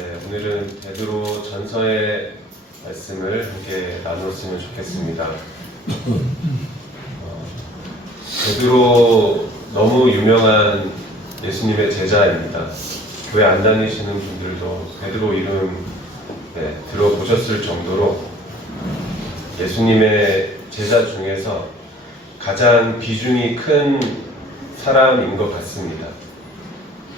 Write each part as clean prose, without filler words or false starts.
네, 오늘은 베드로 전서의 말씀을 함께 나눴으면 좋겠습니다. 베드로 너무 유명한 예수님의 제자입니다. 교회 안 다니시는 분들도 베드로 이름 들어보셨을 정도로 예수님의 제자 중에서 가장 비중이 큰 사람인 것 같습니다.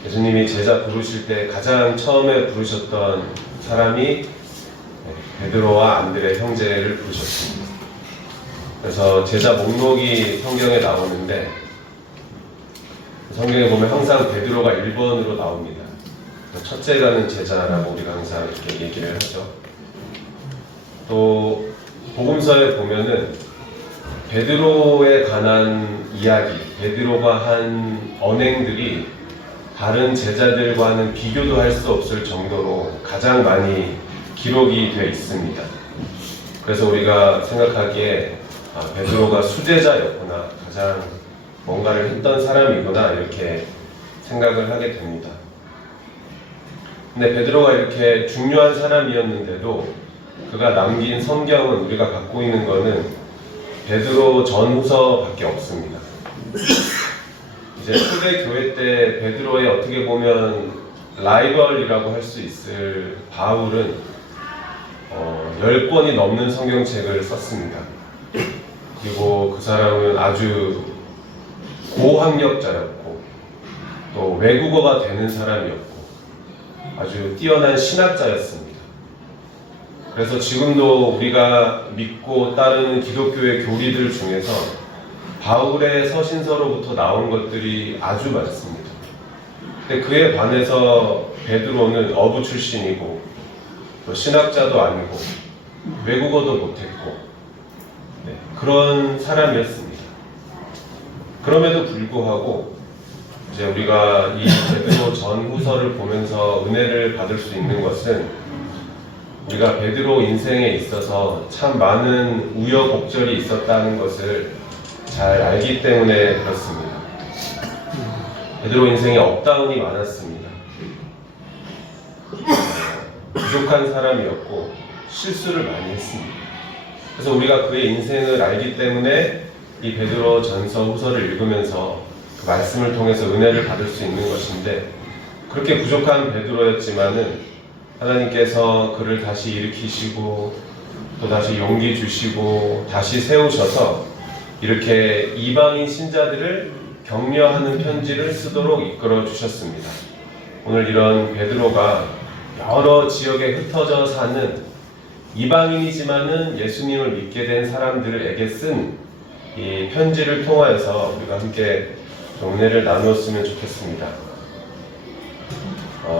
예수님이 제자 부르실 때 가장 처음에 부르셨던 사람이 베드로와 안드레 형제를 부르셨습니다. 그래서 제자 목록이 성경에 나오는데 성경에 보면 항상 베드로가 1번으로 나옵니다. 첫째 가는 제자라고 우리가 항상 이렇게 얘기를 하죠. 또 복음서에 보면은 베드로에 관한 이야기, 베드로가 한 언행들이 다른 제자들과는 비교도 할 수 없을 정도로 가장 많이 기록이 되어 있습니다. 그래서 우리가 생각하기에 베드로가 수제자였구나, 가장 뭔가를 했던 사람이구나 이렇게 생각을 하게 됩니다. 근데 베드로가 이렇게 중요한 사람이었는데도 그가 남긴 성경은 우리가 갖고 있는 것은 베드로 전후서밖에 없습니다. 이제 초대 교회 때 베드로의 어떻게 보면 라이벌이라고 할 수 있을 바울은 10권이 넘는 성경책을 썼습니다. 그리고 그 사람은 아주 고학력자였고 또 외국어가 되는 사람이었고 아주 뛰어난 신학자였습니다. 그래서 지금도 우리가 믿고 따르는 기독교의 교리들 중에서 바울의 서신서로부터 나온 것들이 아주 많습니다. 근데 그에 반해서 베드로는 어부 출신이고 또 신학자도 아니고 외국어도 못했고 그런 사람이었습니다. 그럼에도 불구하고 이제 우리가 이 베드로 전후서를 보면서 은혜를 받을 수 있는 것은 우리가 베드로 인생에 있어서 참 많은 우여곡절이 있었다는 것을 잘 알기 때문에 그렇습니다. 베드로 인생에 업다운이 많았습니다. 부족한 사람이었고 실수를 많이 했습니다. 그래서 우리가 그의 인생을 알기 때문에 이 베드로 전서 후서를 읽으면서 그 말씀을 통해서 은혜를 받을 수 있는 것인데, 그렇게 부족한 베드로였지만은 하나님께서 그를 다시 일으키시고 또 다시 용기 주시고 다시 세우셔서 이렇게 이방인 신자들을 격려하는 편지를 쓰도록 이끌어 주셨습니다. 오늘 이런 베드로가 여러 지역에 흩어져 사는 이방인이지만은 예수님을 믿게 된 사람들에게 쓴 이 편지를 통하여서 우리가 함께 좀 은혜를 나누었으면 좋겠습니다.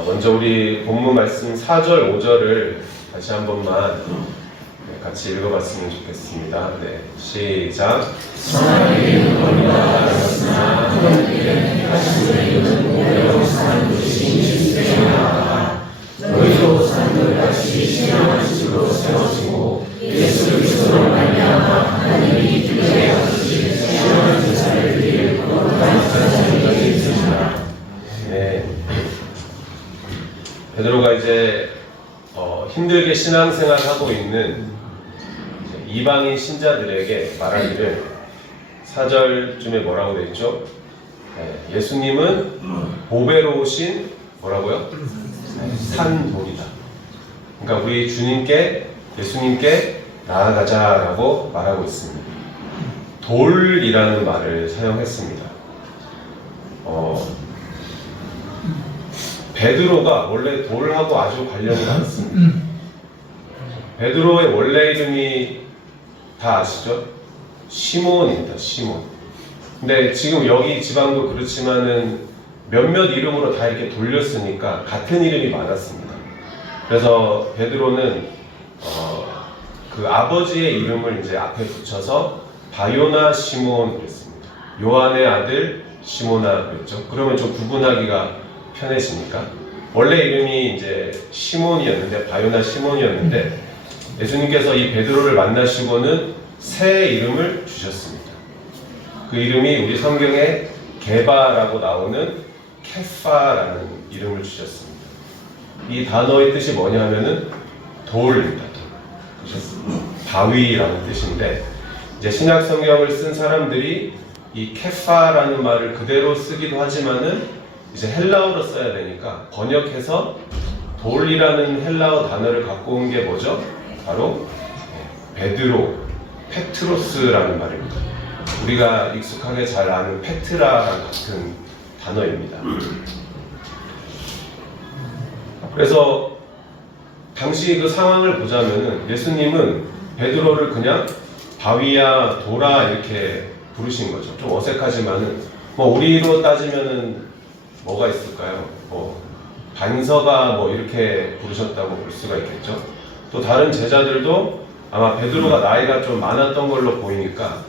먼저 우리 본문 말씀 4절, 5절을 다시 한 번만 같이 읽어봤으면 좋겠습니다. 네, 시작. 하나님은 너희가 알았으나 너희에게 하시는 이유는 오래로 산 것이 실제나 너희도 산들 같이 신령한 집으로 세워지고 예수 그리스도로 말미암아 하나님이 그들에 같이 신령한 제사를 드릴 거룩한 제사장이 있으시라. 네. 베드로가 이제 힘들게 신앙생활하고 있는 이방인 신자들에게 말하기를 4절쯤에 뭐라고 되어 있죠? 예수님은 보배로우신 뭐라고요? 산돌이다. 그러니까 우리 주님께, 예수님께 나아가자라고 말하고 있습니다. 돌이라는 말을 사용했습니다. 베드로가 원래 돌하고 아주 관련이 많습니다. 베드로의 원래 이름이 다 아시죠? 시몬입니다. 시몬. 근데 지금 여기 지방도 그렇지만은 몇몇 이름으로 다 이렇게 돌렸으니까 같은 이름이 많았습니다. 그래서 베드로는 그 아버지의 이름을 이제 앞에 붙여서 바요나 시몬 그랬습니다. 요한의 아들 시모나 그랬죠. 그러면 좀 구분하기가 편해지니까. 원래 이름이 이제 시몬이었는데, 바요나 시몬이었는데 예수님께서 이 베드로를 만나시고는 새 이름을 주셨습니다. 그 이름이 우리 성경에 게바라고 나오는 케파라는 이름을 주셨습니다. 이 단어의 뜻이 뭐냐 하면은 돌입니다. 그죠? 바위라는 뜻인데, 이제 신약 성경을 쓴 사람들이 이 케파라는 말을 그대로 쓰기도 하지만은 이제 헬라어로 써야 되니까 번역해서 돌이라는 헬라어 단어를 갖고 온 게 뭐죠? 바로 베드로, 페트로스라는 말입니다. 우리가 익숙하게 잘 아는 페트라랑 같은 단어입니다. 그래서 당시 그 상황을 보자면은 예수님은 베드로를 그냥 바위야 돌아 이렇게 부르신 거죠. 좀 어색하지만은 뭐 우리로 따지면은 뭐가 있을까요? 뭐 반서가 뭐 이렇게 부르셨다고 볼 수가 있겠죠. 또 다른 제자들도 아마 베드로가 나이가 좀 많았던 걸로 보이니까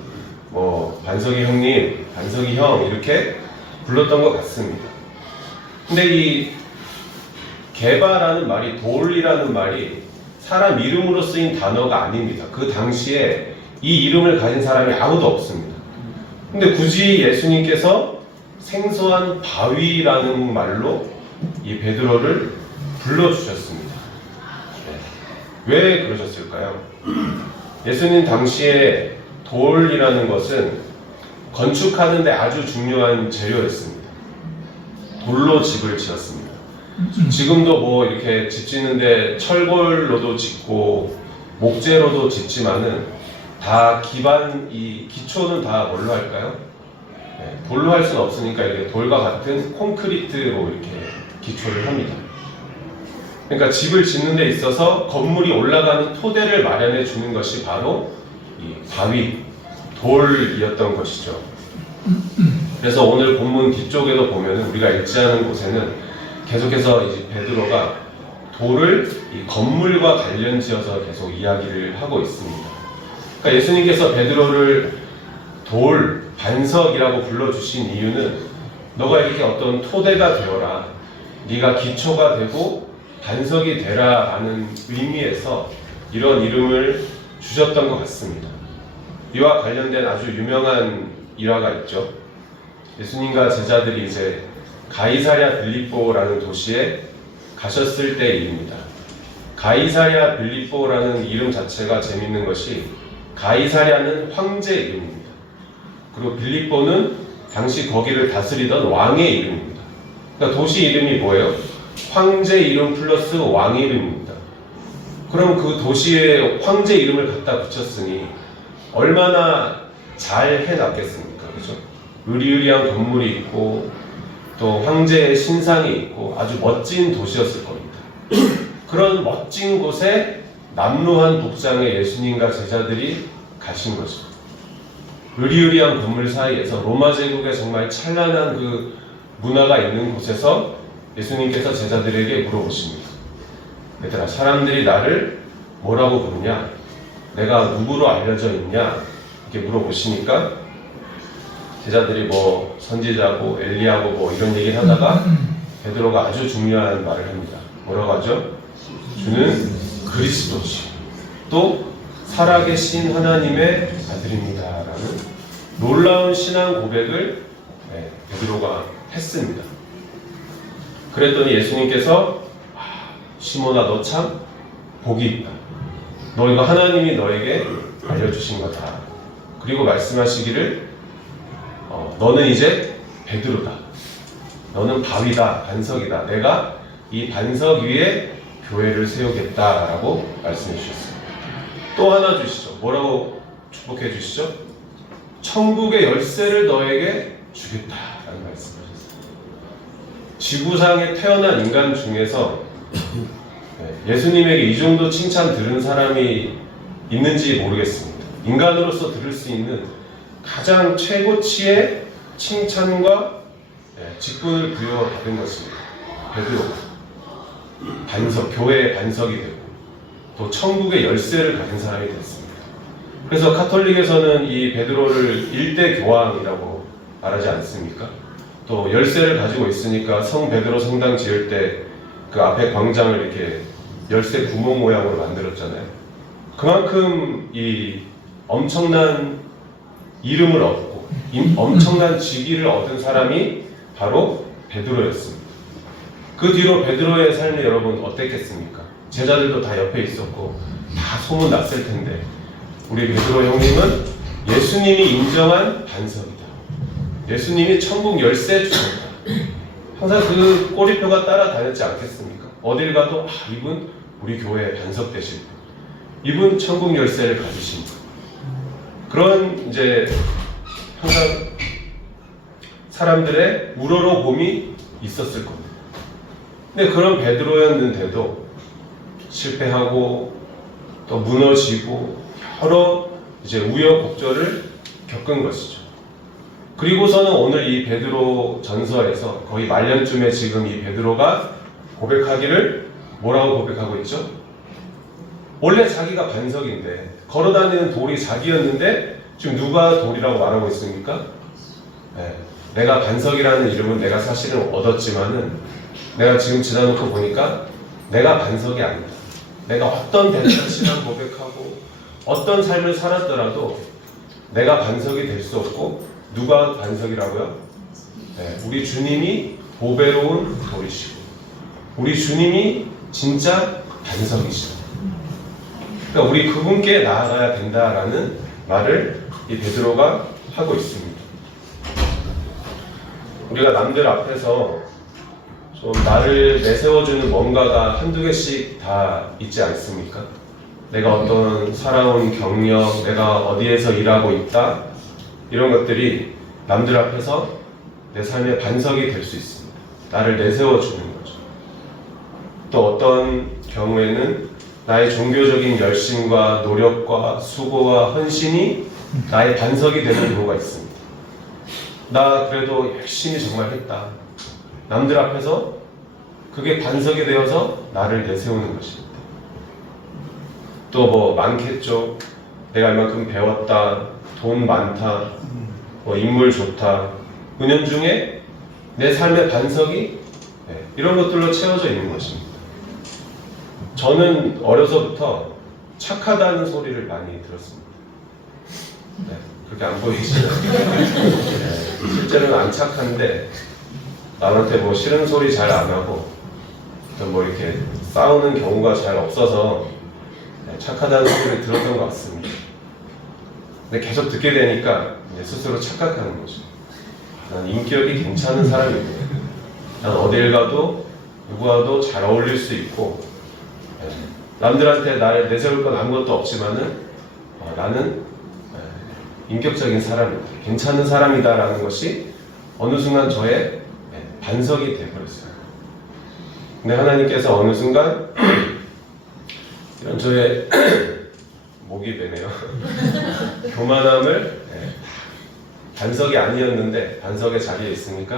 뭐 반석이 형님, 반석이 형 이렇게 불렀던 것 같습니다. 근데 이 게바라는 말이, 돌이라는 말이 사람 이름으로 쓰인 단어가 아닙니다. 그 당시에 이 이름을 가진 사람이 아무도 없습니다. 근데 굳이 예수님께서 생소한 바위라는 말로 이 베드로를 불러주셨습니다. 왜 그러셨을까요? 예수님 당시에 돌이라는 것은 건축하는 데 아주 중요한 재료였습니다. 돌로 집을 지었습니다. 지금도 뭐 이렇게 집 짓는데 철골로도 짓고 목재로도 짓지만은 다 이 기초는 다 뭘로 할까요? 돌로 할 수는 없으니까 이렇게 돌과 같은 콘크리트로 이렇게 기초를 합니다. 그러니까 집을 짓는 데 있어서 건물이 올라가는 토대를 마련해 주는 것이 바로 이 바위, 돌이었던 것이죠. 그래서 오늘 본문 뒤쪽에도 보면은 우리가 읽지 않은 곳에는 계속해서 이제 베드로가 돌을 이 건물과 관련 지어서 계속 이야기를 하고 있습니다. 그러니까 예수님께서 베드로를 돌, 반석이라고 불러주신 이유는 너가 이렇게 어떤 토대가 되어라, 네가 기초가 되고 반석이 되라 라는 의미에서 이런 이름을 주셨던 것 같습니다. 이와 관련된 아주 유명한 일화가 있죠. 예수님과 제자들이 이제 가이사랴 빌립보라는 도시에 가셨을 때의 일입니다. 가이사랴 빌립보라는 이름 자체가 재밌는 것이 가이사랴는 황제 이름입니다. 그리고 빌립보는 당시 거기를 다스리던 왕의 이름입니다. 그러니까 도시 이름이 뭐예요? 황제 이름 플러스 왕 이름입니다. 그럼 그 도시에 황제 이름을 갖다 붙였으니 얼마나 잘 해놨겠습니까? 그죠? 으리으리한 건물이 있고 또 황제의 신상이 있고 아주 멋진 도시였을 겁니다. 그런 멋진 곳에 남루한 복장의 예수님과 제자들이 가신 거죠. 으리으리한 건물 사이에서 로마 제국의 정말 찬란한 그 문화가 있는 곳에서 예수님께서 제자들에게 물어보십니다. 얘들아, 사람들이 나를 뭐라고 부르냐? 내가 누구로 알려져 있냐? 이렇게 물어보시니까 제자들이 뭐 선지자고 엘리야고 뭐 이런 얘기를 하다가 베드로가 아주 중요한 말을 합니다. 뭐라고 하죠? 주는 그리스도시, 또 살아계신 하나님의 아들입니다 라는 놀라운 신앙 고백을 베드로가 했습니다. 그랬더니 예수님께서 시몬아, 너 참 복이 있다. 너 이거 하나님이 너에게 알려주신 거다. 그리고 말씀하시기를 너는 이제 베드로다. 너는 바위다, 반석이다. 내가 이 반석 위에 교회를 세우겠다라고 말씀해 주셨습니다. 또 하나 주시죠. 뭐라고 축복해 주시죠? 천국의 열쇠를 너에게 주겠다라는 말씀하셨어요. 지구상에 태어난 인간 중에서 예수님에게 이 정도 칭찬 들은 사람이 있는지 모르겠습니다. 인간으로서 들을 수 있는 가장 최고치의 칭찬과 직분을 부여받은 것입니다. 베드로가 반석, 교회의 반석이 되고 또 천국의 열쇠를 가진 사람이 됐습니다. 그래서 카톨릭에서는 이 베드로를 일대 교황이라고 말하지 않습니까? 또 열쇠를 가지고 있으니까 성 베드로 성당 지을 때 그 앞에 광장을 이렇게 열쇠 구멍 모양으로 만들었잖아요. 그만큼 이 엄청난 이름을 얻고 엄청난 직위를 얻은 사람이 바로 베드로였습니다. 그 뒤로 베드로의 삶이 여러분 어땠겠습니까? 제자들도 다 옆에 있었고 다 소문 났을 텐데 우리 베드로 형님은 예수님이 인정한 반석이다. 예수님이 천국 열쇠 주셨다. 항상 그 꼬리표가 따라다녔지 않겠습니까? 어딜 가도 이분 우리 교회의 반석 되실 분, 이분 천국 열쇠를 가지신 분. 그런 이제 항상 사람들의 우러러봄이 있었을 겁니다. 근데 그런 베드로였는데도 실패하고 또 무너지고 여러 이제 우여곡절을 겪은 것이죠. 그리고서는 오늘 이 베드로 전서에서 거의 말년쯤에 지금 이 베드로가 고백하기를 뭐라고 고백하고 있죠? 원래 자기가 반석인데 걸어다니는 돌이 자기였는데 지금 누가 돌이라고 말하고 있습니까? 네, 내가 반석이라는 이름은 내가 사실은 얻었지만은 내가 지금 지나놓고 보니까 내가 반석이 아니다. 내가 어떤 대단한 신앙 고백하고 어떤 삶을 살았더라도 내가 반석이 될 수 없고 누가 반석이라고요? 네, 우리 주님이 보배로운 돌이시고 우리 주님이 진짜 반석이시고 그러니까 우리 그분께 나아가야 된다라는 말을 이 베드로가 하고 있습니다. 우리가 남들 앞에서 좀 나를 내세워주는 뭔가가 한두 개씩 다 있지 않습니까? 내가 어떤 살아온 경력, 내가 어디에서 일하고 있다 이런 것들이 남들 앞에서 내 삶의 반석이 될 수 있습니다. 나를 내세워주는 거죠. 또 어떤 경우에는 나의 종교적인 열심과 노력과 수고와 헌신이 나의 반석이 되는 경우가 있습니다. 나 그래도 열심히 정말 했다. 남들 앞에서 그게 반석이 되어서 나를 내세우는 것입니다. 또 뭐 많겠죠. 내가 이만큼 배웠다, 돈 많다, 뭐 인물 좋다. 은연중에 내 삶의 반석이 이런 것들로 채워져 있는 것입니다. 저는 어려서부터 착하다는 소리를 많이 들었습니다. 네, 그렇게 안 보이시나요? 네, 실제로는 안 착한데 남한테 뭐 싫은 소리 잘 안 하고 뭐 이렇게 싸우는 경우가 잘 없어서 착하다는 소리를 들었던 것 같습니다. 근데 계속 듣게 되니까 스스로 착각하는 거죠. 난 인격이 괜찮은 사람이고 난 어딜 가도 누구와도 잘 어울릴 수 있고 남들한테 나를 내세울 건 아무것도 없지만은 나는 인격적인 사람이다, 괜찮은 사람이다라는 것이 어느 순간 저의 반석이 되어버렸어요. 근데 하나님께서 어느 순간 이런 저의 목이 베네요. 교만함을 반석이 아니었는데 반석의 자리에 있으니까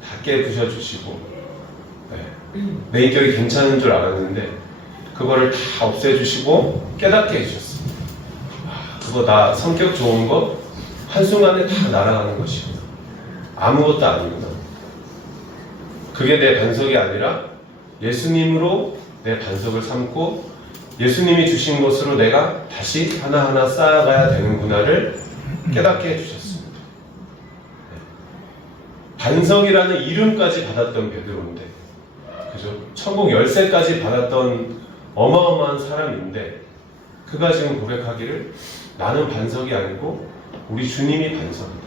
다 깨부셔주시고 내 인격이 괜찮은 줄 알았는데 그거를 다 없애주시고 깨닫게 해주셨습니다. 그거 나 성격 좋은 거 한순간에 다 날아가는 것이구나. 아무것도 아니구나. 그게 내 반석이 아니라 예수님으로 내 반석을 삼고 예수님이 주신 것으로 내가 다시 하나하나 쌓아가야 되는구나를 깨닫게 해주셨습니다. 반석이라는 이름까지 받았던 베드로인데, 그죠? 천국 열쇠까지 받았던 어마어마한 사람인데, 그가 지금 고백하기를 나는 반석이 아니고 우리 주님이 반석이다.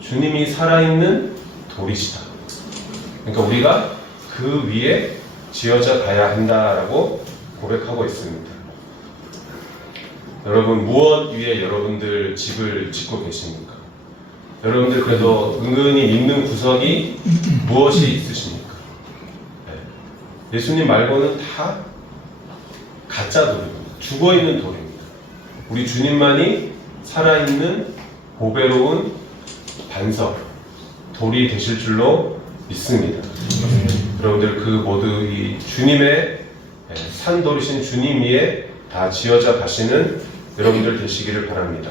주님이 살아있는 돌이시다. 그러니까 우리가 그 위에 지어져 가야 한다라고 고백하고 있습니다. 여러분, 무엇 위에 여러분들 집을 짓고 계십니까? 여러분들 그래도 은근히 믿는 구석이 무엇이 있으십니까? 네. 예수님 말고는 다 가짜 돌입니다. 죽어있는 돌입니다. 우리 주님만이 살아있는 보배로운 반석, 돌이 되실 줄로 믿습니다. 여러분들 그 모두 이 주님의 산돌이신 주님 위에 다 지어져 가시는 여러분들 되시기를 바랍니다.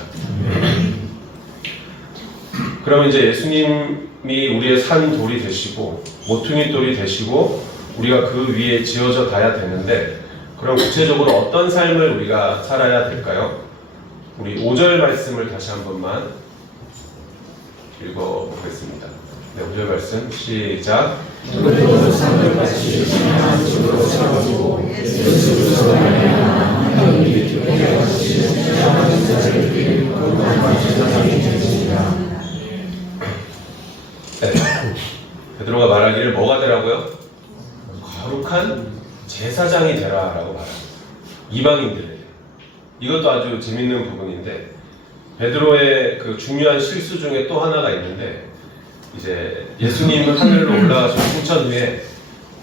그러면 이제 예수님이 우리의 산돌이 되시고 모퉁이 돌이 되시고 우리가 그 위에 지어져 가야 되는데, 그럼 구체적으로 어떤 삶을 우리가 살아야 될까요? 우리 5절 말씀을 다시 한 번만 읽어보겠습니다. 네, 5절 말씀 시작. 우리도 산들같이 신령한 집으로 세워지고 예수로 말미암아 하나님이 기쁘게 하시는 신령한 자를 드릴 거룩한 제사장이 되시리라. 네. 베드로가 말하기를 뭐가 되라고요? 거룩한 제사장이 되라라고 말합니다. 이방인들에게. 이것도 아주 재밌는 부분인데 베드로의 그 중요한 실수 중에 또 하나가 있는데 이제 예수님 하늘로 올라가신 승천 후에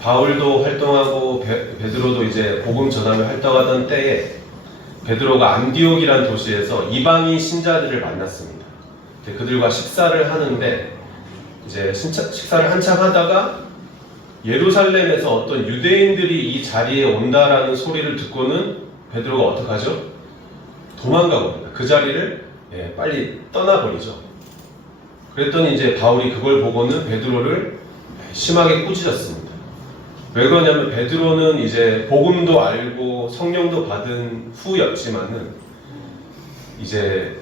바울도 활동하고 베드로도 이제 복음 전하며 활동하던 때에 베드로가 안디옥이라는 도시에서 이방인 신자들을 만났습니다. 그들과 식사를 하는데 이제 식사를 한참 하다가 예루살렘에서 어떤 유대인들이 이 자리에 온다라는 소리를 듣고는 베드로가 어떡하죠? 도망가 버립니다. 그 자리를 빨리 떠나버리죠. 그랬더니 이제 바울이 그걸 보고는 베드로를 심하게 꾸짖었습니다. 왜 그러냐면 베드로는 이제 복음도 알고 성령도 받은 후였지만은 이제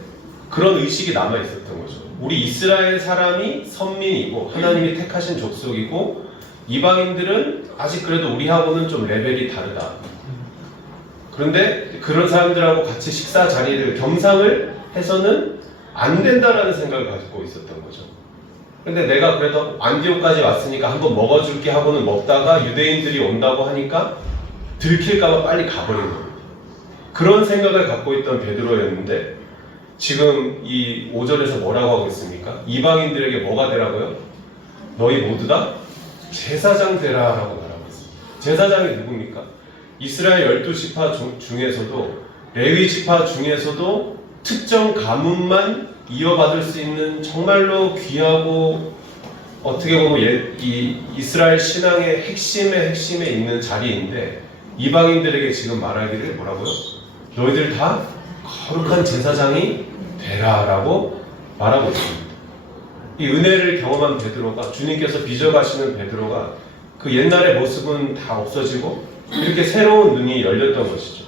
그런 의식이 남아 있었던 거죠. 우리 이스라엘 사람이 선민이고 하나님이 택하신 족속이고 이방인들은 아직 그래도 우리하고는 좀 레벨이 다르다. 그런데 그런 사람들하고 같이 식사 자리를 겸상을 해서는 안 된다라는 생각을 가지고 있었던 거죠. 근데 내가 그래도 안디옥까지 왔으니까 한번 먹어줄게 하고는 먹다가 유대인들이 온다고 하니까 들킬까봐 빨리 가버린 겁니다. 그런 생각을 갖고 있던 베드로였는데 지금 이 5절에서 뭐라고 하고 있습니까? 이방인들에게 뭐가 되라고요? 너희 모두 다 제사장 되라 라고 말하고 있습니다. 제사장이 누굽니까? 이스라엘 12지파 중에서도 레위 지파 중에서도 특정 가문만 이어받을 수 있는 정말로 귀하고 어떻게 보면 이 이스라엘 신앙의 핵심에 있는 자리인데 이방인들에게 지금 말하기를 뭐라고요? 너희들 다 거룩한 제사장이 되라 라고 말하고 있습니다. 이 은혜를 경험한 베드로가 주님께서 빚어가시는 베드로가 그 옛날의 모습은 다 없어지고 이렇게 새로운 눈이 열렸던 것이죠.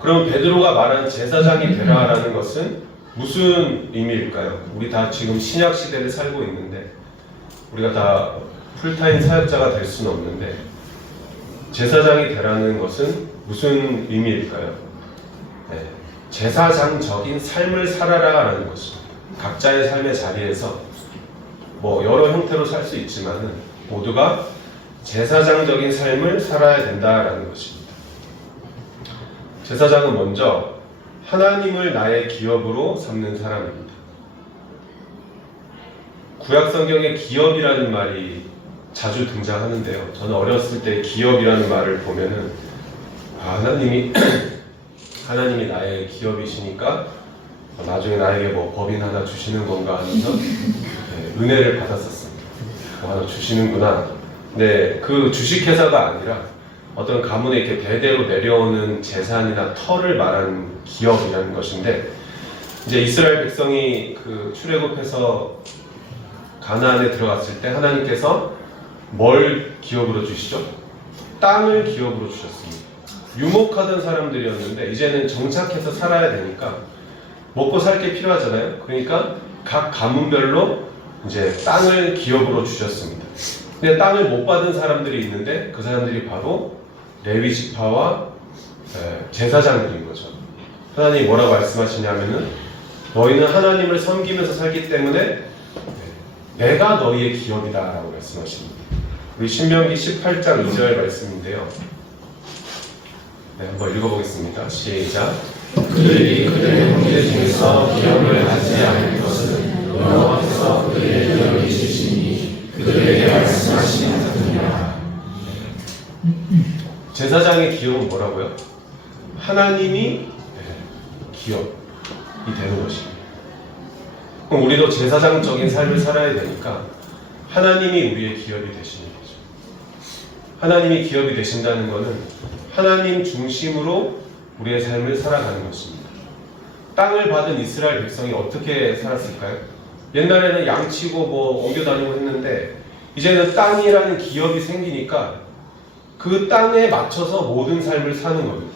그럼 베드로가 말한 제사장이 되라라는 것은 무슨 의미일까요? 우리 다 지금 신약 시대를 살고 있는데 우리가 다 풀타임 사역자가 될 수는 없는데 제사장이 되라는 것은 무슨 의미일까요? 네, 제사장적인 삶을 살아라라는 것입니다. 각자의 삶의 자리에서 뭐 여러 형태로 살 수 있지만은 모두가 제사장적인 삶을 살아야 된다라는 것입니다. 제사장은 먼저 하나님을 나의 기업으로 삼는 사람입니다. 구약 성경에 기업이라는 말이 자주 등장하는데요. 저는 어렸을 때 기업이라는 말을 보면은 하나님이 나의 기업이시니까 나중에 나에게 뭐 법인 하나 주시는 건가 하면서 은혜를 받았었습니다. 뭐 하나 주시는구나. 근데 그 주식회사가 아니라 어떤 가문에 이렇게 대대로 내려오는 재산이나 터를 말하는 기업이라는 것인데 이제 이스라엘 백성이 그 출애굽해서 가나안에 들어갔을 때 하나님께서 뭘 기업으로 주시죠? 땅을 기업으로 주셨습니다. 유목하던 사람들이었는데 이제는 정착해서 살아야 되니까 먹고 살 게 필요하잖아요. 그러니까 각 가문별로 이제 땅을 기업으로 주셨습니다. 근데 땅을 못 받은 사람들이 있는데 그 사람들이 바로 레위 지파와 제사장들인 거죠. 하나님이 뭐라고 말씀하시냐면은 너희는 하나님을 섬기면서 살기 때문에 내가 너희의 기업이다 라고 말씀하십니다. 우리 신명기 18장 2절 말씀인데요. 네, 한번 읽어보겠습니다. 시작. 그들이 그들의 형제 중에서 기업을 갖지 않을 것은 여호와께서 그들의 기업이 주시니 그들에게 말씀하시는 같으니라. 제사장의 기업은 뭐라고요? 하나님이 기업이 되는 것입니다. 그럼 우리도 제사장적인 삶을 살아야 되니까 하나님이 우리의 기업이 되시는 거죠. 하나님이 기업이 되신다는 것은 하나님 중심으로 우리의 삶을 살아가는 것입니다. 땅을 받은 이스라엘 백성이 어떻게 살았을까요? 옛날에는 양치고 뭐 옮겨다니고 했는데 이제는 땅이라는 기업이 생기니까 그 땅에 맞춰서 모든 삶을 사는 겁니다.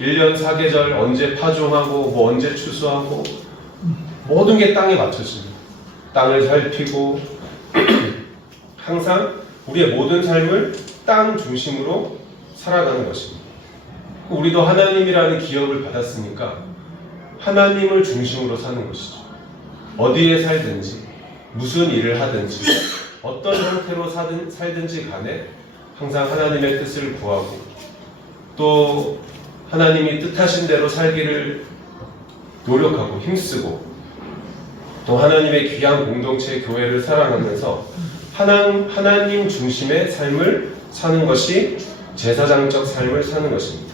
1년 4계절 언제 파종하고 뭐 언제 추수하고 모든 게 땅에 맞춰집니다. 땅을 살피고 항상 우리의 모든 삶을 땅 중심으로 살아가는 것입니다. 우리도 하나님이라는 기업을 받았으니까 하나님을 중심으로 사는 것이죠. 어디에 살든지 무슨 일을 하든지 어떤 형태로 살든지 간에 항상 하나님의 뜻을 구하고 또 하나님이 뜻하신 대로 살기를 노력하고 힘쓰고 또 하나님의 귀한 공동체 교회를 사랑하면서 하나님 중심의 삶을 사는 것이 제사장적 삶을 사는 것입니다.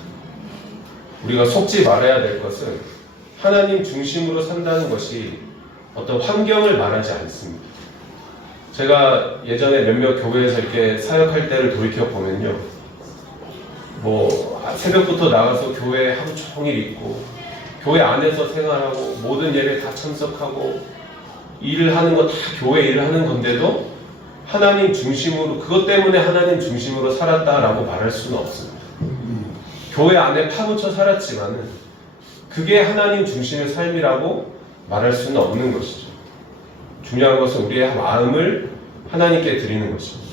우리가 속지 말아야 될 것은 하나님 중심으로 산다는 것이 어떤 환경을 말하지 않습니다. 제가 예전에 몇몇 교회에서 이렇게 사역할 때를 돌이켜 보면요, 뭐 새벽부터 나가서 교회에 하루 종일 있고 교회 안에서 생활하고 모든 예배 다 참석하고 일을 하는 거 다 교회 일을 하는 건데도 하나님 중심으로, 그것 때문에 하나님 중심으로 살았다라고 말할 수는 없습니다. 교회 안에 파묻혀 살았지만은 그게 하나님 중심의 삶이라고 말할 수는 없는 것이죠. 중요한 것은 우리의 마음을 하나님께 드리는 것입니다.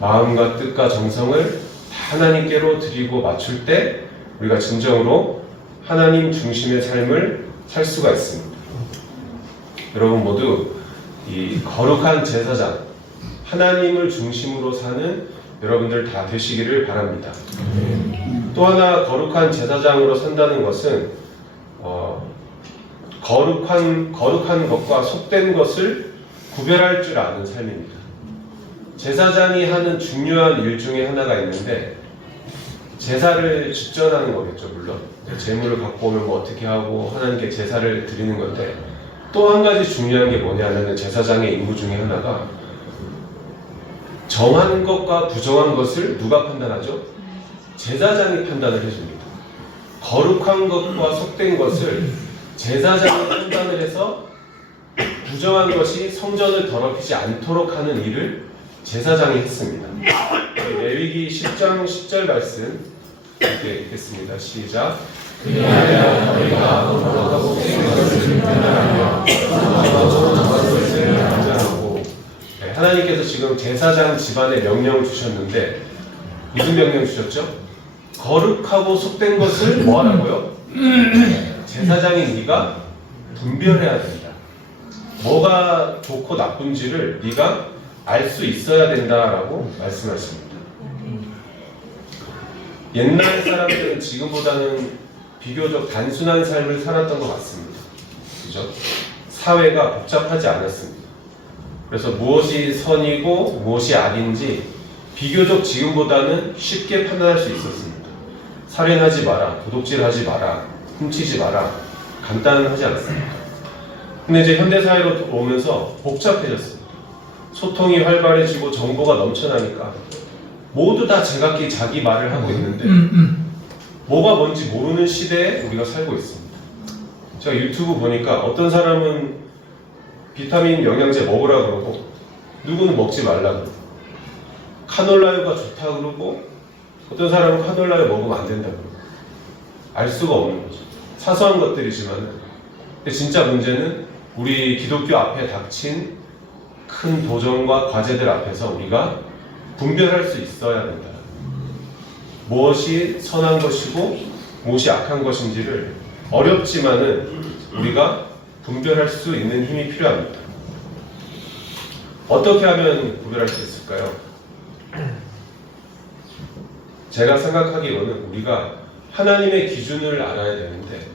마음과 뜻과 정성을 다 하나님께로 드리고 맞출 때 우리가 진정으로 하나님 중심의 삶을 살 수가 있습니다. 여러분 모두 이 거룩한 제사장, 하나님을 중심으로 사는 여러분들 다 되시기를 바랍니다. 또 하나 거룩한 제사장으로 산다는 것은 거룩한 것과 속된 것을 구별할 줄 아는 삶입니다. 제사장이 하는 중요한 일 중에 하나가 있는데 제사를 집전하는 거겠죠. 물론 제물을 갖고 오면 뭐 어떻게 하고 하나님께 제사를 드리는 건데 또 한 가지 중요한 게 뭐냐면 제사장의 임무 중에 하나가 정한 것과 부정한 것을 누가 판단하죠? 제사장이 판단을 해줍니다. 거룩한 것과 속된 것을 제사장이 판단을 해서 부정한 것이 성전을 더럽히지 않도록 하는 일을 제사장이 했습니다. 레위기 10장 10절 말씀 이렇게 읽겠습니다. 시작. 그리하여 너희가 거룩하고 속된 것을 판단하며 정한 것을 판단하고, 하나님께서 지금 제사장 집안에 명령을 주셨는데 무슨 명령 주셨죠? 거룩하고 속된 것을 뭐 하라고요? 제사장인 네가 분별해야 된다. 뭐가 좋고 나쁜지를 네가 알 수 있어야 된다라고 말씀하십니다. 옛날 사람들은 지금보다는 비교적 단순한 삶을 살았던 것 같습니다. 그죠? 사회가 복잡하지 않았습니다. 그래서 무엇이 선이고 무엇이 악인지 비교적 지금보다는 쉽게 판단할 수 있었습니다. 살인하지 마라, 도둑질하지 마라, 훔치지 마라, 간단하지 않습니다. 근데 이제 현대사회로 오면서 복잡해졌습니다. 소통이 활발해지고 정보가 넘쳐나니까 모두 다 제각기 자기 말을 하고 있는데 뭐가 뭔지 모르는 시대에 우리가 살고 있습니다. 제가 유튜브 보니까 어떤 사람은 비타민 영양제 먹으라 그러고 누구는 먹지 말라 그러고 카놀라유가 좋다 그러고 어떤 사람은 카놀라유 먹으면 안 된다 그러고 알 수가 없는 거죠. 사소한 것들이지만 근데 진짜 문제는 우리 기독교 앞에 닥친 큰 도전과 과제들 앞에서 우리가 분별할 수 있어야 된다. 무엇이 선한 것이고 무엇이 악한 것인지를 어렵지만은 우리가 분별할 수 있는 힘이 필요합니다. 어떻게 하면 구별할 수 있을까요? 제가 생각하기로는 우리가 하나님의 기준을 알아야 되는데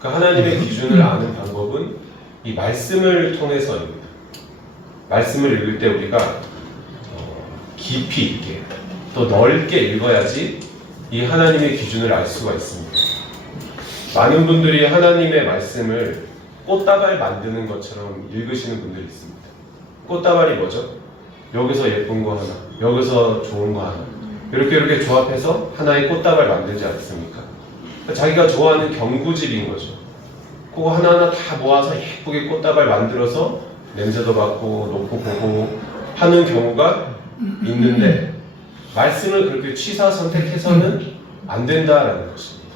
그 하나님의 기준을 아는 방법은 이 말씀을 통해서입니다. 말씀을 읽을 때 우리가 깊이 있게 또 넓게 읽어야지 이 하나님의 기준을 알 수가 있습니다. 많은 분들이 하나님의 말씀을 꽃다발 만드는 것처럼 읽으시는 분들이 있습니다. 꽃다발이 뭐죠? 여기서 예쁜 거 하나, 여기서 좋은 거 하나 이렇게 조합해서 하나의 꽃다발 만들지 않습니까? 자기가 좋아하는 경구집인 거죠. 그거 하나하나 다 모아서 예쁘게 꽃다발 만들어서 냄새도 맡고 놓고 보고 하는 경우가 있는데 말씀을 그렇게 취사 선택해서는 안 된다라는 것입니다.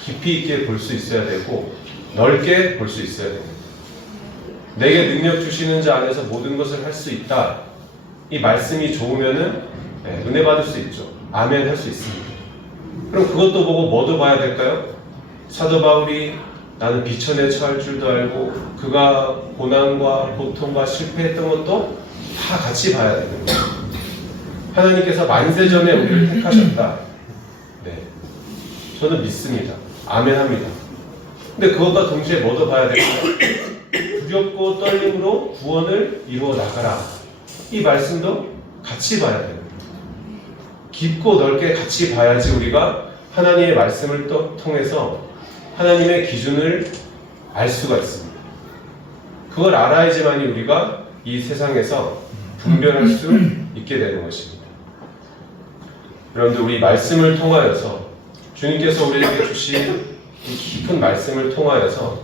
깊이 있게 볼 수 있어야 되고 넓게 볼 수 있어야 됩니다. 내게 능력 주시는 자 안에서 모든 것을 할 수 있다. 이 말씀이 좋으면은 은혜 받을 수 있죠. 아멘 할 수 있습니다. 그럼 그것도 보고 뭐도 봐야 될까요? 사도 바울이 나는 비천에 처할 줄도 알고 그가 고난과 고통과 실패했던 것도 다 같이 봐야 되는 거예요. 하나님께서 만세전에 우리를 택하셨다. 네, 저는 믿습니다. 아멘 합니다. 근데 그것과 동시에 뭐도 봐야 될까요? 두렵고 떨림으로 구원을 이루어 나가라. 이 말씀도 같이 봐야 됩니다. 깊고 넓게 같이 봐야지 우리가 하나님의 말씀을 통해서 하나님의 기준을 알 수가 있습니다. 그걸 알아야지만이 우리가 이 세상에서 분별할 수 있게 되는 것입니다. 여러분들, 우리 말씀을 통하여서 주님께서 우리에게 주신 이 깊은 말씀을 통하여서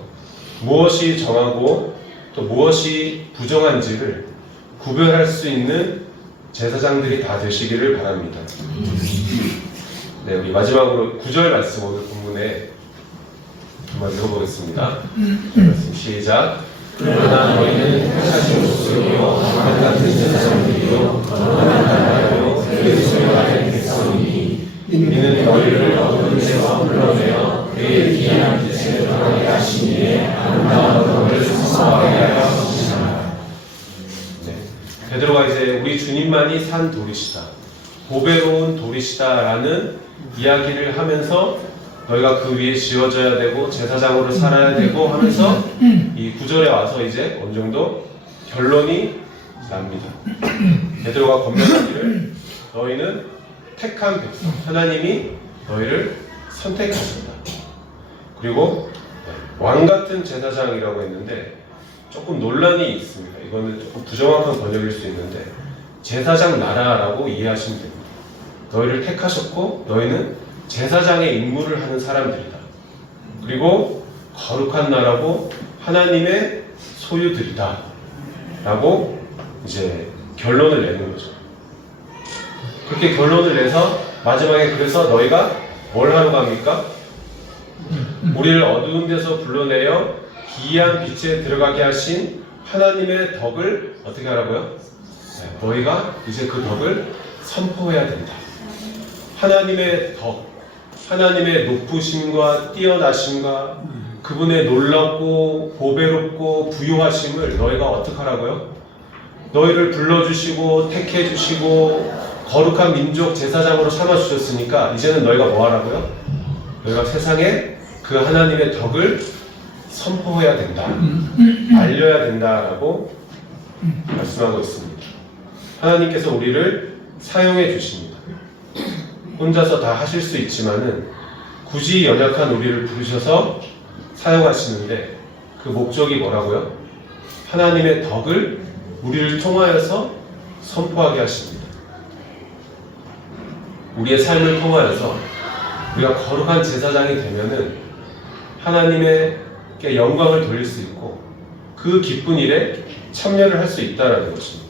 무엇이 정하고 또 무엇이 부정한지를 구별할 수 있는 제사장들이 다 되시기를 바랍니다. 네, 우리 마지막으로 9절 말씀, 오늘 본문에 한번 읽어보겠습니다. 말씀 시작. 그러나 너희는 택하신 족속이요 하나님 같은 제사장들이요 너는 나라요 그리스도의 아들 백성이니 이는 너희를 어두운 데서 불러내어 그의 귀한 빛에 들어가게 하시니에 아름다운 것을 선포하게 하여 주시나라. 네, 베드로가 이제 우리 주님만이 산 돌이시다, 보배로운 돌이시다라는 이야기를 하면서 너희가 그 위에 지어져야 되고 제사장으로 살아야 되고 하면서 이 9절에 와서 이제 어느 정도 결론이 납니다. 베드로가 권면하기를 너희는 택한 백성, 하나님이 너희를 선택하셨다. 그리고 왕같은 제사장이라고 했는데 조금 논란이 있습니다. 이거는 조금 부정확한 번역일 수 있는데 제사장 나라라고 이해하시면 됩니다. 너희를 택하셨고 너희는 제사장의 임무를 하는 사람들이다. 그리고 거룩한 나라고 하나님의 소유들이다 라고 이제 결론을 내는 거죠. 그렇게 결론을 내서 마지막에 그래서 너희가 뭘 하러 갑니까? 우리를 어두운 데서 불러내어 기이한 빛에 들어가게 하신 하나님의 덕을 어떻게 하라고요? 너희가 이제 그 덕을 선포해야 된다. 하나님의 덕, 하나님의 높으심과 뛰어나심과 그분의 놀랍고 보배롭고 부유하심을 너희가 어떻게 하라고요? 너희를 불러주시고 택해주시고 거룩한 민족 제사장으로 삼아주셨으니까 이제는 너희가 뭐 하라고요? 너희가 세상에 그 하나님의 덕을 선포해야 된다, 알려야 된다라고 말씀하고 있습니다. 하나님께서 우리를 사용해 주십니다. 혼자서 다 하실 수 있지만은 굳이 연약한 우리를 부르셔서 사용하시는데 그 목적이 뭐라고요? 하나님의 덕을 우리를 통하여서 선포하게 하십니다. 우리의 삶을 통하여서 우리가 거룩한 제사장이 되면은 하나님께 영광을 돌릴 수 있고 그 기쁜 일에 참여를 할 수 있다는 것입니다.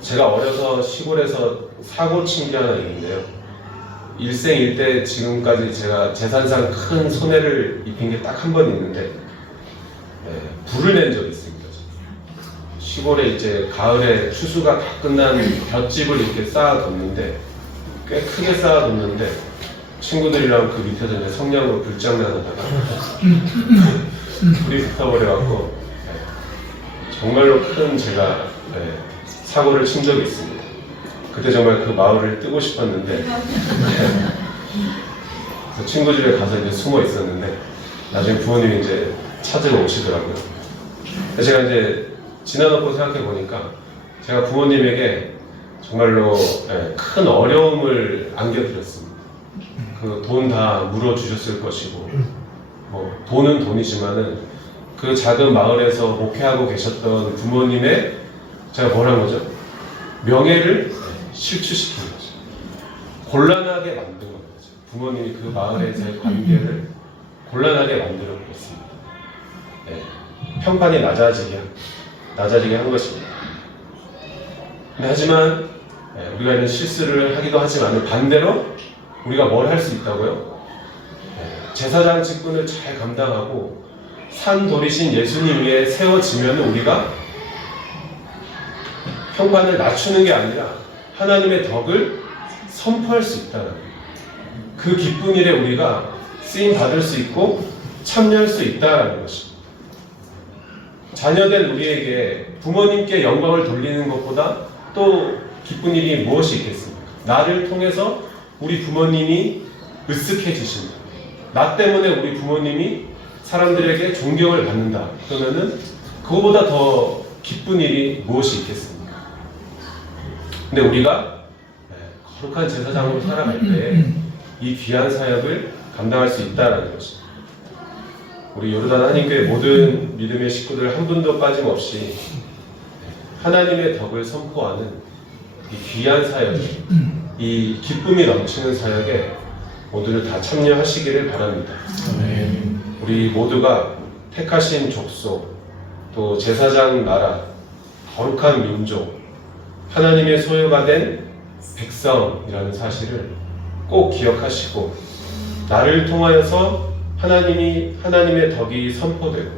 제가 어려서 시골에서 사고 친 게 하나 있는데요. 일생일대 지금까지 제가 재산상 큰 손해를 입힌 게 딱 한 번 있는데 불을 낸 적이 있습니다. 시골에 이제 가을에 추수가 다 끝난 볏집을 이렇게 쌓아뒀는데 꽤 크게 쌓아뒀는데 친구들이랑 그 밑에서 이제 성냥으로 불장난하다가 불이 붙어버려갖고 정말로 큰 제가 사고를 친 적이 있습니다. 그때 정말 그 마을을 뜨고 싶었는데 친구 집에 가서 이제 숨어 있었는데 나중에 부모님이 이제 찾으러 오시더라고요. 제가 이제 지나놓고 생각해 보니까 제가 부모님에게 정말로 큰 어려움을 안겨드렸습니다. 그 돈 다 물어주셨을 것이고 뭐 돈은 돈이지만은 그 작은 마을에서 목회하고 계셨던 부모님의 제가 뭐라는 거죠? 명예를 실추시킨 거죠. 곤란하게 만든 거죠. 부모님이 그 마을에서의 관계를 곤란하게 만들어 버렸습니다. 평판이 낮아지게 한 것입니다. 근데 하지만 우리가 이런 실수를 하기도 하지만 반대로 우리가 뭘 할 수 있다고요? 제사장 직분을 잘 감당하고 산돌이신 예수님 위에 세워지면 우리가 평판을 낮추는 게 아니라 하나님의 덕을 선포할 수 있다는 거예요. 그 기쁜 일에 우리가 쓰임 받을 수 있고 참여할 수 있다는 것입니다. 자녀된 우리에게 부모님께 영광을 돌리는 것보다 또 기쁜 일이 무엇이 있겠습니까? 나를 통해서 우리 부모님이 으쓱해지신다. 나 때문에 우리 부모님이 사람들에게 존경을 받는다. 그러면은 그거보다 더 기쁜 일이 무엇이 있겠습니까? 근데 우리가 거룩한 제사장으로 살아갈 때 이 귀한 사역을 감당할 수 있다는 것입니다. 우리 요르단 한인교회 모든 믿음의 식구들 한 분도 빠짐없이 하나님의 덕을 선포하는 이 귀한 사역에, 이 기쁨이 넘치는 사역에 모두를 다 참여하시기를 바랍니다. 우리 모두가 택하신 족속, 또 제사장 나라, 거룩한 민족, 하나님의 소유가 된 백성이라는 사실을 꼭 기억하시고, 나를 통하여서 하나님의 덕이 선포되고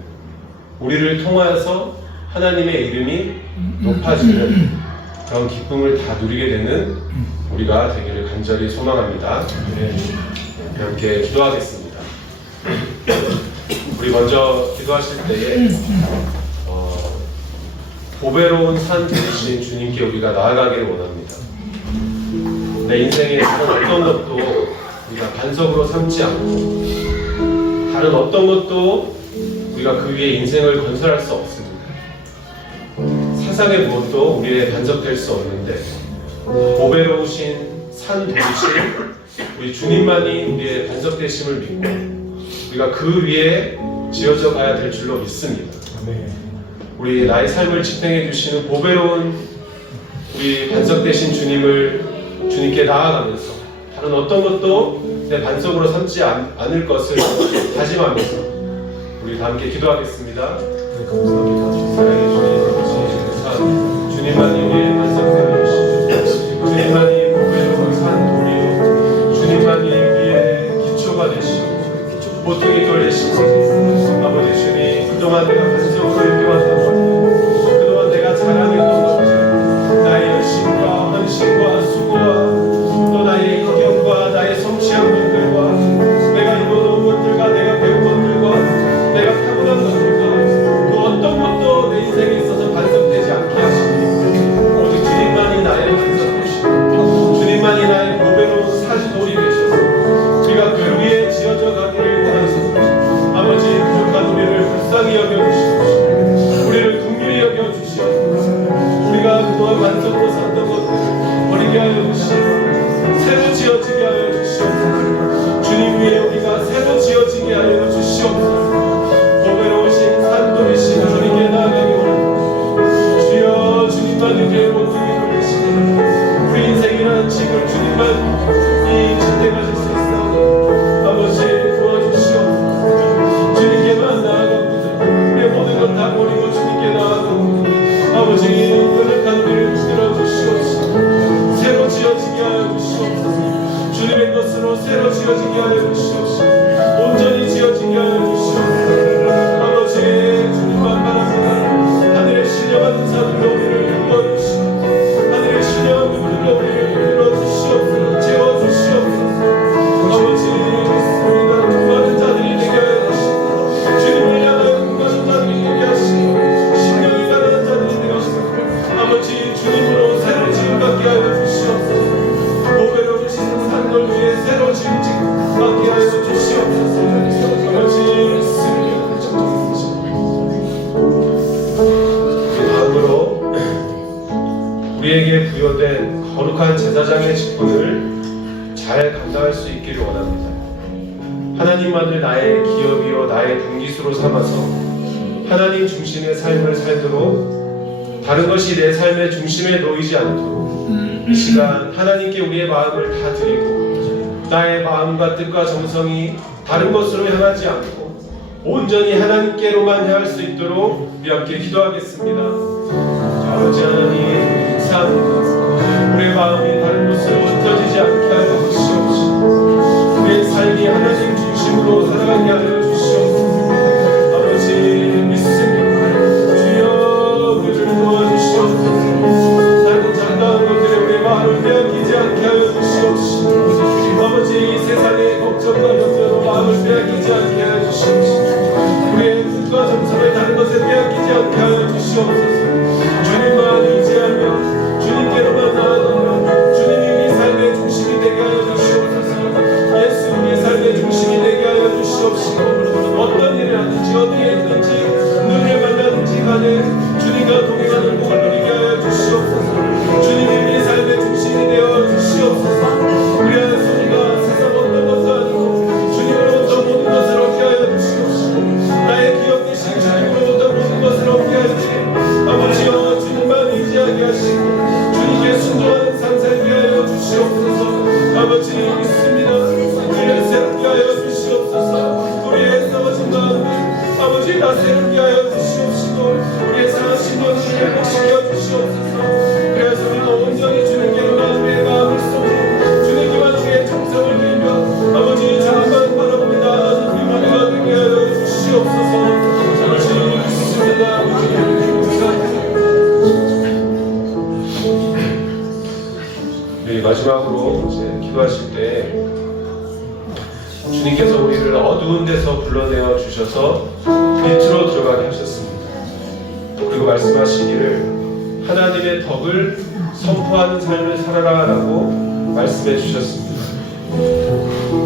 우리를 통하여서 하나님의 이름이 높아지는 그런 기쁨을 다 누리게 되는 우리가 되기를 간절히 소망합니다. 함께 기도하겠습니다. 우리 먼저 기도하실 때에 보배로운 산 되신 주님께 우리가 나아가기를 원합니다. 내 인생에 다른 어떤 것도 우리가 반석으로 삼지 않고 다른 어떤 것도 우리가 그 위에 인생을 건설할 수 없습니다. 세상의 무엇도 우리의 반석될 수 없는데 보배로우신 산 되신 우리 주님만이 우리의 반석되심을 믿고 우리가 그 위에 지어져 가야 될 줄로 믿습니다. 우리 나의 삶을 지탱해 주시는 보배로운 우리 반석되신 주님께 나아가면서 다른 어떤 것도 내 반석으로 삼지 않을 것을 다짐하면서 우리 다 함께 기도하겠습니다. 사랑해 주님, 주님만이 우리의 반석 되시고 주님만이 보배로운 산 돌이요 주님만이 우리의 기초가 되시고 보통이 돌리시고 아버지 주님, 그동안 내가 반석으로 이겨왔던 것들, 그동안 내가 자랑했던 것들, 나의 열심과 헌신과 수고와 또 나의 인격과 나의 성취한 것들과 내가 이루어놓은 것들과 내가 배운 것들과 내가 타고난 것들과 그 어떤 것도 내 인생에 있어서 반석되지 않게 하시니 오직 주님만이 나의 반석 되시고 주님만이 나의 보배로운 사지돌이 되셔서 우리가 그 위에 지어져 가기를 원하소서. 아버지, 부족한 우리를 불쌍히 여겨주시옵소서. 우리를 긍휼히 여겨주시옵소서. 우리가 그동안 반석으로 샀던 것들을 버리게 하여 주시옵소서. 새로 지어지게 하여 주시옵소서. 주님 위에 우리가 새로 지어지게 하여 주시옵소서. 보배로우신 산돌이신 주님께 나아가기 원합니다. 주여, 주님만 우리의 모퉁이 돌리시네. 우리 인생이라는 집을 주님만 지탱하실 수 있어. 아버지, 도와주시옵소서. 주님께만 나아갑니다. 우리의 모든 것 다 버리고 주님께 나아갑니다. 아버지, 연약한 우리를 붙들어 주시옵소서. 새로 지어지게 하여 주시옵소서. 주님의 것으로 새로 지어지게 하여 주시옵소서. 온전히 지어지게 하여 주시옵소서. 아버지, 주님만 바랍니다. 하늘의 신령한 자들로 우리를 불러주시옵소서. 하늘의 신령한 자들로 우리를 불러주시옵소서. 채워주시옵소서. 아버지, 우리가 많은 자들이 되게 하여 주시고 주님을 향하여 많은 자들이 되게 하시고 신령이 가난한 자들이 되게 하시고 아버지, 주님으로 새로 지음받게 하여 주시옵소서. 보배로우신 산돌 위에 새로 지음받게 하여 주시옵소서. 아버지, 다음으로 우리에게 부여된 거룩한 제사장의 직분을 잘 감당할 수 있기를 원합니다. 하나님만을 나의 기업이요 나의 분기수로 삼아서 하나님 중심의 삶을 살도록 다른 것이 내 삶의 중심에 놓이지 않도록 이 시간 하나님께 우리의 마음을 다 드리고 나의 마음과 뜻과 정성이 다른 것으로 향하지 않고 온전히 하나님께로만 향할 수 있도록 우리 함께 기도하겠습니다. 아버지 하나님, 감사합니다. 우리의 마음이 다른 곳으로 흩어지지 않게 하여 주시옵소서. 우리의 삶이 하나님 중심으로 살아가게 하여 주시옵소서. 아버지, 마음을 빼앗기지 않게 하여 주시옵시고 아버지 이 세상의 걱정과 염려로 마음을 빼앗기지 않게 하여 주시옵시고 우리의 뜻과 정성을 다른 것에 빼앗기지 않게 하여 주시옵소서. 주님만 의지하며 주님께로만 나아가며 주님이 우리 삶의 중심이 되게 하여 주시옵소서. 예수 우리의 삶의 중심이 되게 하여 주시옵시고 어떤 일을 하든지 어디에 있든지 누구를 만나든지 간에 주님과 동행하는 복을 누리게 하여 주시옵소서. 주님이 우리의 삶의 중심이 되어 주시옵소서. 그래서 우리가 세상 어떤 것도 아니고 주님으로부터 모든 것을 얻게 하여 주시옵시고 나의 기업 되신 주님으로부터 모든 것을 얻게 하여 주시옵시고 아버지여 주님만 의지하게 하시고 주님께 순종하는 삶 살게 하여 주시옵소서. 아버지 믿습니다. 우리를 새롭게 하여 주시옵소서. 우리의 싸워진 마음을 아버지 다 새롭게 하여 주시옵시고 우리의 상하신 영을 회복시켜 주시옵소서. 그래서 우리가 온전히 주님께로만 우리의 마음을 쏟고 주님께만 우리의 정성을 들며 아버지 주님만 바라보며 나아가는 우리 모두가 되게 하여 주시옵소서. 아버지 믿습니다. 우리 마지막으로 이제 기도하실 때 주님께서 우리를 어두운 데서 불러내어 주셔서 빛으로 들어가게 하셨습니다. 그리고 말씀하시기를 하나님의 덕을 선포하는 삶을 살아라라고 말씀해 주셨습니다.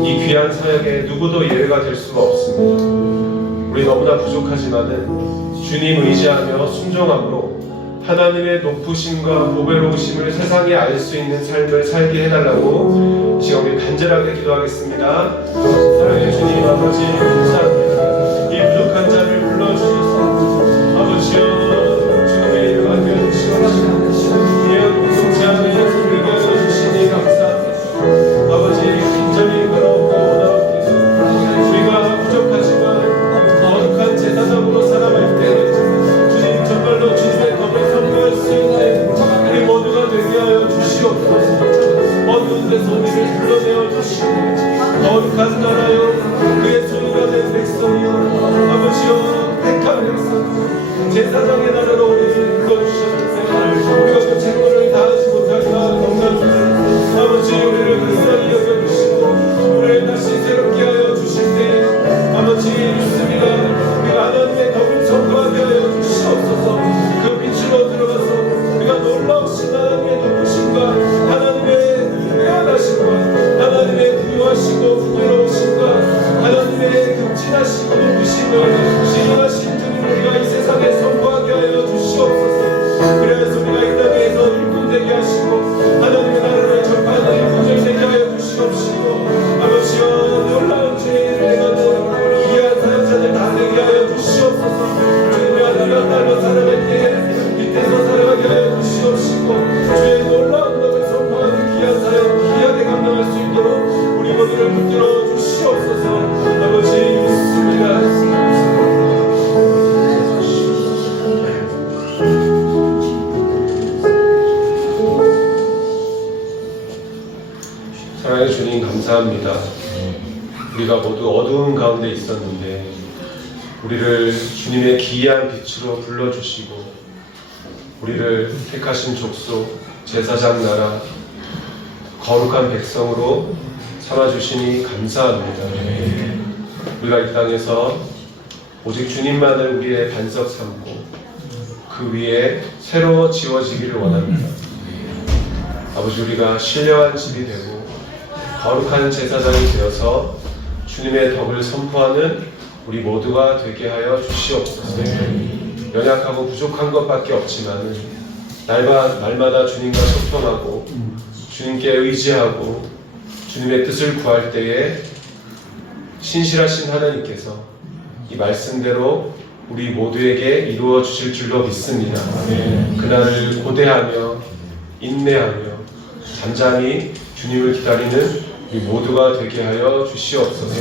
이 귀한 사역에 누구도 예외가 될 수가 없습니다. 우리 너무나 부족하지만은 주님 의지하며 순종함으로 하나님의 높으심과 보배로우심을 세상에 알 수 있는 삶을 살게 해달라고 이 시간 우리 간절하게 기도하겠습니다. 사랑의 주님 아버지 감사합니다. 이 부족한 자를 불러주셔서 아버지여 주님의 이름 안겨 주시옵시고 우리의 공동체 안에 우리에게 주시니 감사합니다. 아버지 빈절이 그렇고 나옵니다. 우리가 부족하지만 거룩한 제사장으로 살아갈 때 주님 정말로 주님의 덕을 선포할 수 있는 우리 모두가 되게 하여 주시옵소서. 어두운 데서 우리를 불러내어 주시고 거룩한 나라요 그의 소유가 된 백성이요 아버지여 택한 백성 제사장의 나라로 우리를 불러주셨는데 우리가 그 책무를 다하지 못하지만 넘나드는 아버지 우리를 불쌍히 여겨주시고 우리를 다시 새롭게 하여 주실 때 아버지 믿습니다. 우리가 하나님의 덕을 선포하게 하여 주시옵소서. 그 빛으로 들어가서 우리가 놀라우신 하나님의 높으심과 하나님의 대단하심과 하나님의 부유하시고 부끄러우심과 하나님의 극진하시고 높으심을 신령하신 주님 우리가 이 세상에 선포하게 하여 주시옵소서. 그래서 우리가 이 땅에서 일꾼 되게 하시고 하나님의 나라를 전파하는 일꾼들 되게 하여 주시옵시고 아버지여 놀라운 죄인을 행하는 귀한 사역자들 다 되게 하여 주시옵소서. 주님의 아들과 딸로 살아갈 때에 밑에서 살아가게 하여 주시옵시고 주의 놀라운 덕을 선포하는 귀한 사역 귀하게 감당할 수 있도록 우리 모두를 붙들어 주시옵소서. 아버지 믿습니다. 사랑의 주님 감사합니다. 우리가 모두 어두운 가운데 있었는데 우리를 주님의 기이한 빛으로 불러주시고 우리를 택하신 족속 제사장 나라 거룩한 백성으로 삼아주시니 감사합니다. 우리가 이 땅에서 오직 주님만을 우리의 반석 삼고 그 위에 새로 지어지기를 원합니다. 아버지 우리가 신령한 집이 되고 거룩한 제사장이 되어서 주님의 덕을 선포하는 우리 모두가 되게 하여 주시옵소서. 연약하고 부족한 것밖에 없지만 날마다 주님과 소통하고 주님께 의지하고 주님의 뜻을 구할 때에 신실하신 하나님께서 이 말씀대로 우리 모두에게 이루어 주실 줄로 믿습니다. 그날을 고대하며 인내하며 잠잠히 주님을 기다리는 우리 모두가 되게 하여 주시옵소서.